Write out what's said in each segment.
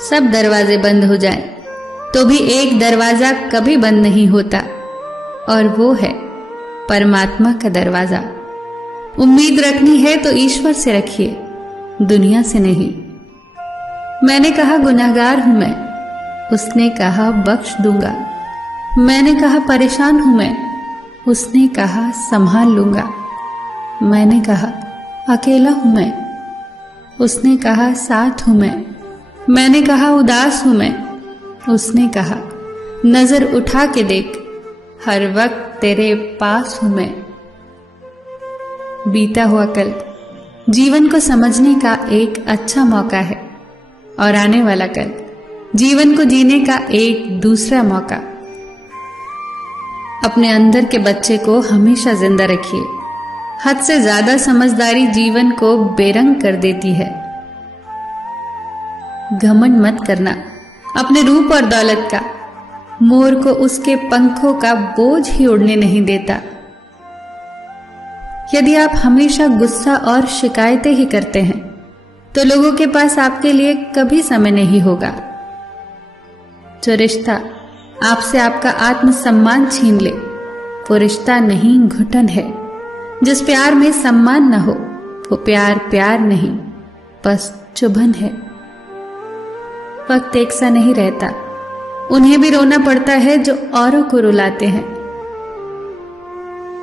सब दरवाजे बंद हो जाएं, तो भी एक दरवाजा कभी बंद नहीं होता, और वो है परमात्मा का दरवाजा। उम्मीद रखनी है तो ईश्वर से रखिए, दुनिया से नहीं। मैंने कहा गुनहगार हूं मैं, उसने कहा बख्श दूंगा। मैंने कहा परेशान हूं मैं, उसने कहा संभाल लूंगा। मैंने कहा अकेला हूं मैं, उसने कहा साथ हूं मैं। मैंने कहा उदास हूं मैं, उसने कहा नजर उठा के देख, हर वक्त तेरे पास हूं मैं। बीता हुआ कल जीवन को समझने का एक अच्छा मौका है, और आने वाला कल जीवन को जीने का एक दूसरा मौका। अपने अंदर के बच्चे को हमेशा जिंदा रखिए। हद से ज्यादा समझदारी जीवन को बेरंग कर देती है। घमंड मत करना अपने रूप और दौलत का, मोर को उसके पंखों का बोझ ही उड़ने नहीं देता। यदि आप हमेशा गुस्सा और शिकायतें ही करते हैं, तो लोगों के पास आपके लिए कभी समय नहीं होगा। जो रिश्ता आपसे आपका आत्मसम्मान छीन ले, वो रिश्ता नहीं घुटन है। जिस प्यार में सम्मान न हो, वो प्यार प्यार नहीं, बस चुभन है। वक्त एक सा नहीं रहता, उन्हें भी रोना पड़ता है जो औरों को रुलाते हैं।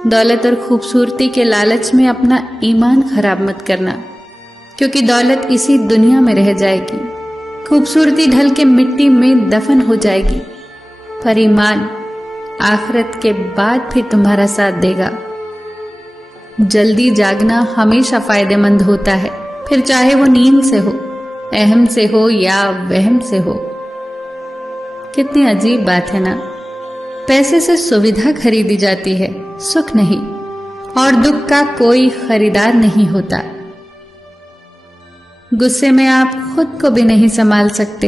दौलत और खूबसूरती के लालच में अपना ईमान खराब मत करना, क्योंकि दौलत इसी दुनिया में रह जाएगी, खूबसूरती ढल के मिट्टी में दफन हो जाएगी, पर ईमान आखिरत के बाद भी तुम्हारा साथ देगा। जल्दी जागना हमेशा फायदेमंद होता है, फिर चाहे वो नींद से हो, अहम से हो या वहम से हो। कितनी अजीब बात है ना, पैसे से सुविधा खरीदी जाती है, सुख नहीं, और दुख का कोई खरीदार नहीं होता। गुस्से में आप खुद को भी नहीं संभाल सकते,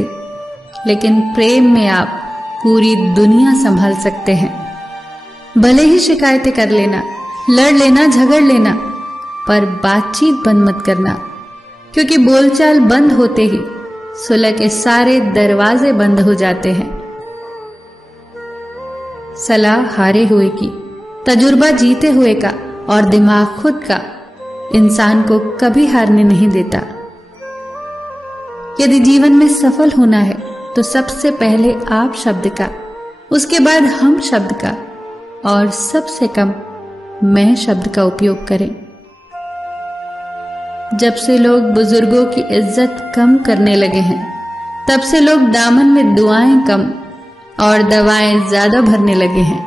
लेकिन प्रेम में आप पूरी दुनिया संभाल सकते हैं। भले ही शिकायतें कर लेना, लड़ लेना, झगड़ लेना, पर बातचीत बंद मत करना, क्योंकि बोलचाल बंद होते ही सुलह के सारे दरवाजे बंद हो जाते हैं। सलाह हारे हुए की, तजुर्बा जीते हुए का, और दिमाग खुद का इंसान को कभी हारने नहीं देता। यदि जीवन में सफल होना है, तो सबसे पहले आप शब्द का, उसके बाद हम शब्द का, और सबसे कम मैं शब्द का उपयोग करें। जब से लोग बुजुर्गों की इज्जत कम करने लगे हैं, तब से लोग दामन में दुआएं कम और दवाएं ज्यादा भरने लगे हैं।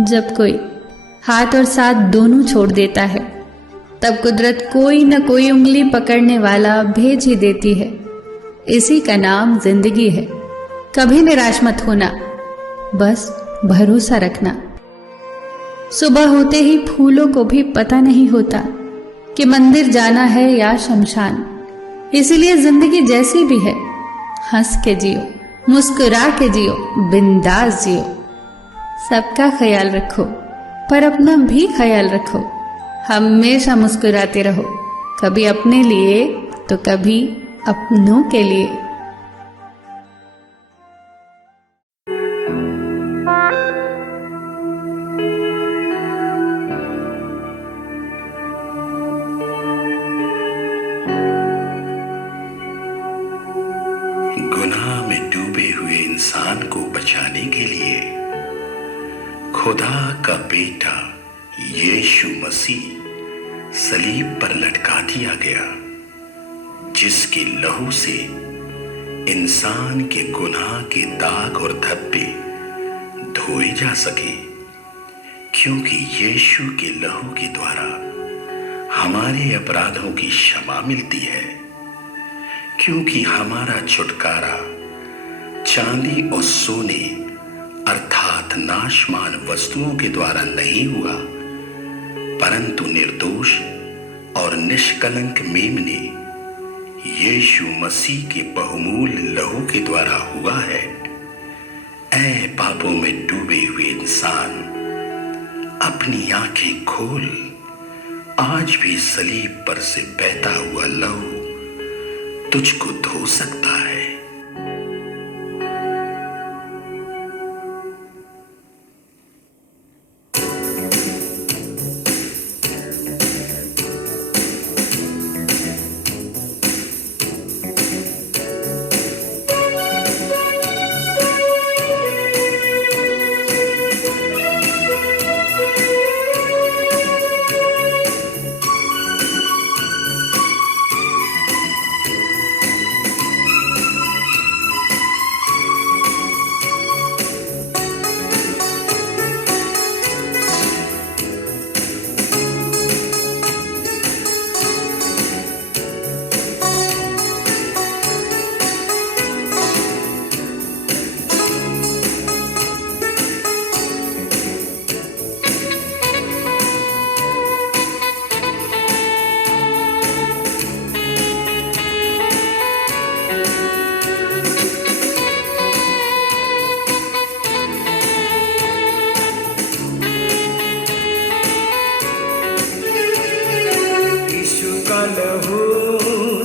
जब कोई हाथ और साथ दोनों छोड़ देता है, तब कुदरत कोई न कोई उंगली पकड़ने वाला भेज ही देती है। इसी का नाम जिंदगी है। कभी निराश मत होना, बस भरोसा रखना। सुबह होते ही फूलों को भी पता नहीं होता कि मंदिर जाना है या शमशान। इसीलिए जिंदगी जैसी भी है, हंस के जियो, मुस्कुरा के जियो, बिंदास जियो। सबका ख्याल रखो, पर अपना भी ख्याल रखो। हमेशा मुस्कुराते रहो, कभी अपने लिए तो कभी अपनों के लिए। गुनाह में डूबे हुए इंसान को बचाने के लिए खुदा का बेटा यीशु मसीह सलीब पर लटका दिया गया, जिसके लहू से इंसान के गुनाह के दाग और धब्बे धोए जा सके। क्योंकि यीशु के लहू के द्वारा हमारे अपराधों की क्षमा मिलती है। क्योंकि हमारा छुटकारा चांदी और सोने अर्थात नाशमान वस्तुओं के द्वारा नहीं हुआ, परंतु निर्दोष और निष्कलंक मेमने यीशु मसीह के बहुमूल्य लहू के द्वारा हुआ है। ऐ पापों में डूबे हुए इंसान, अपनी आंखें खोल। आज भी सलीब पर से बहता हुआ लहू तुझको धो सकता है।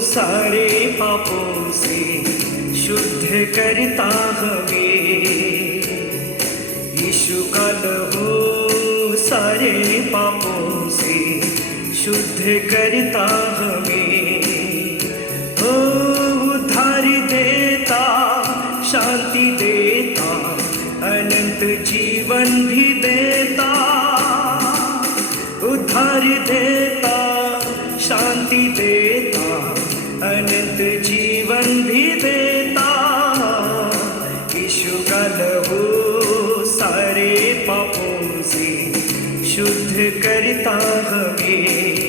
सारे पापों से शुद्ध करता हमें। यीशु का लहू सारे पापों से शुद्ध करता हमें। ओ उद्धार देता, शांति देता, अनंत जीवन भी देता। उद्धार देता, शांति देता, अनंत जीवन भी देता। यीशु का लहू सारे पापों से शुद्ध करता हमें।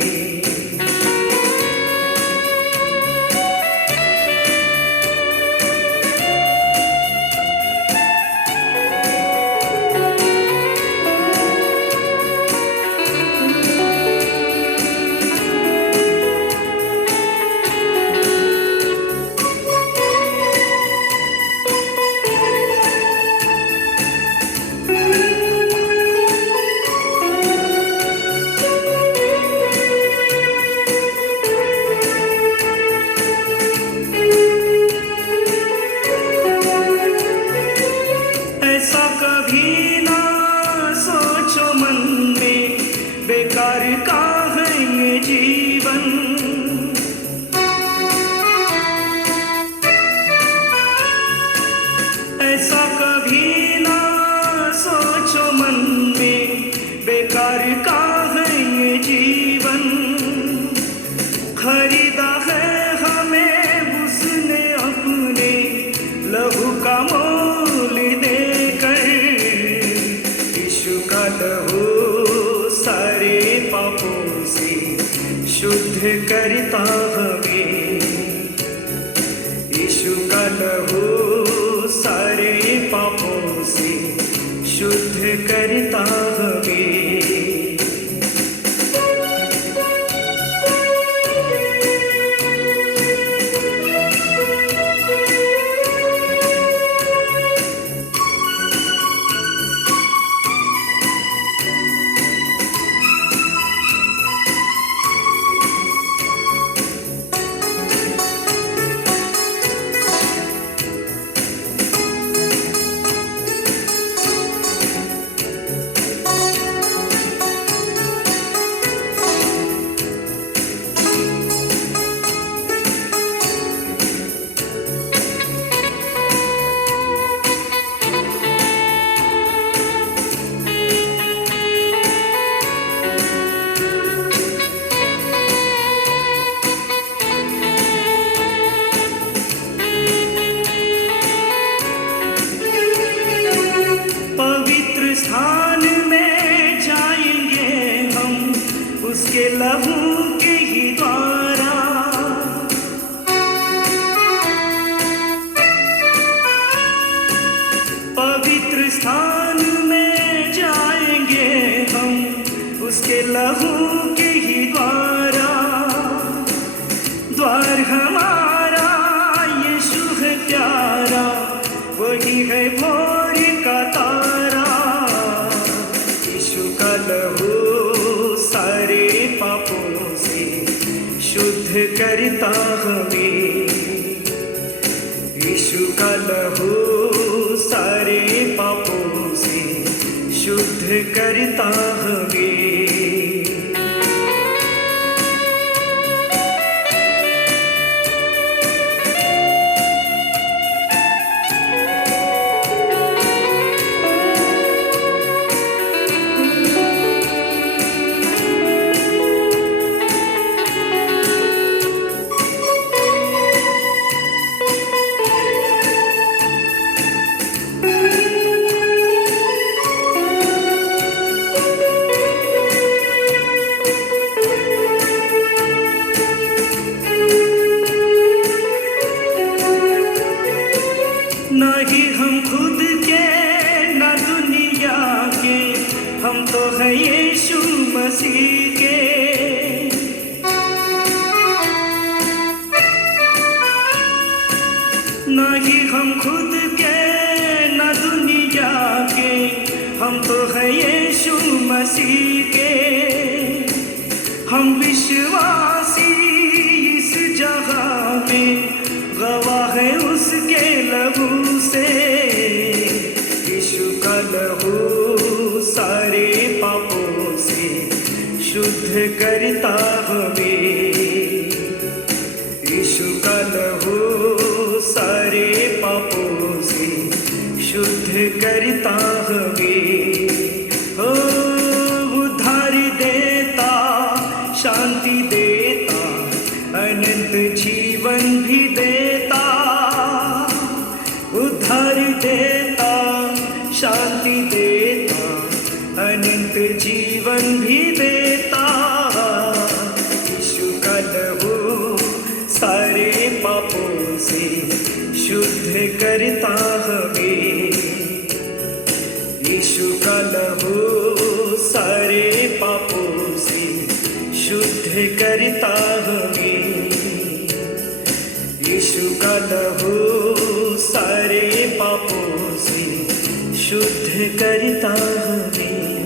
बेकार का है ये जीवन, ऐसा कभी ना सोचो मन में। बेकार का है ये जीवन, खरीदा है हमें उसने अपने लहू का मोल देकर। यीशु का लहू सारे पापों से शुद्ध करता हमें। यीशु का लहू सारे पापों से शुद्ध करता हमें। स्थान में जाएंगे हम उसके लहू के ही द्वारा। पवित्र स्थान में जाएंगे हम उसके लहू के ही द्वारा। द्वार हमारा यीशु है प्यारा, वही है भोर का तारा। लहू सारे पापों से शुद्ध करता हमें। का लहू सारे पापों से शुद्ध करता हमें। ना ही हम खुद के ना दुनिया के, हम तो है यीशु मसीह के। ना ही हम खुद के ना दुनिया के, हम तो है यीशु मसीह के। हम विश्वासी इस जगह में गवाह है उसके लहू से। यीशु का लहू सारे पापों से शुद्ध करता हमें। यीशु का लहू सारे पापों से शुद्ध करता हमें। ओ उद्धार देता, शांति देता, अनंत जीवन भी देता। उद्धार देता, शांति देता, अनंत जीवन भी देता। यीशु का लहू सारे पापों से शुद्ध करता हमें। यीशु का लहू सारे पापों से शुद्ध करता हमें। यीशु का लहू सारे पापों से शुद्ध करता हमें।